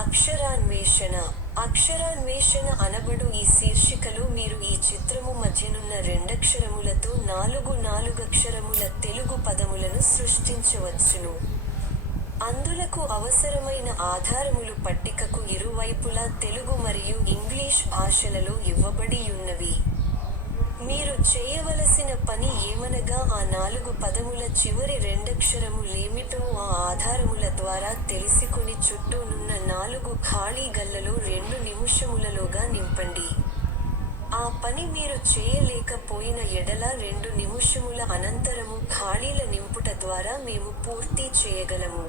అక్షరాన్వేషణ. అక్షరాన్వేషణ అనబడు ఈ శీర్షికలో మీరు ఈ చిత్రము మధ్యనున్న రెండక్షరములతో నాలుగక్షరముల తెలుగు పదములను సృష్టించవచ్చును. అందులకు అవసరమైన ఆధారములు పట్టికకు ఇరువైపులా తెలుగు మరియు ఇంగ్లీష్ భాషలలో ఇవ్వబడియున్నవి. మీరు చేయవలసిన పని ఏమనగా ఆ 4 పదముల చివరి రెండక్షరము లేమిటో ఆ ఆధారముల ద్వారా తెలిసికొని చుట్టూనున్న 4 ఖాళీ గళ్లలో 2 నిముషములలోగా నింపండి. ఆ పని మీరు చేయలేకపోయిన ఎడల 2 నిముషముల అనంతరము ఖాళీల నింపుట ద్వారా మేము పూర్తి చేయగలము.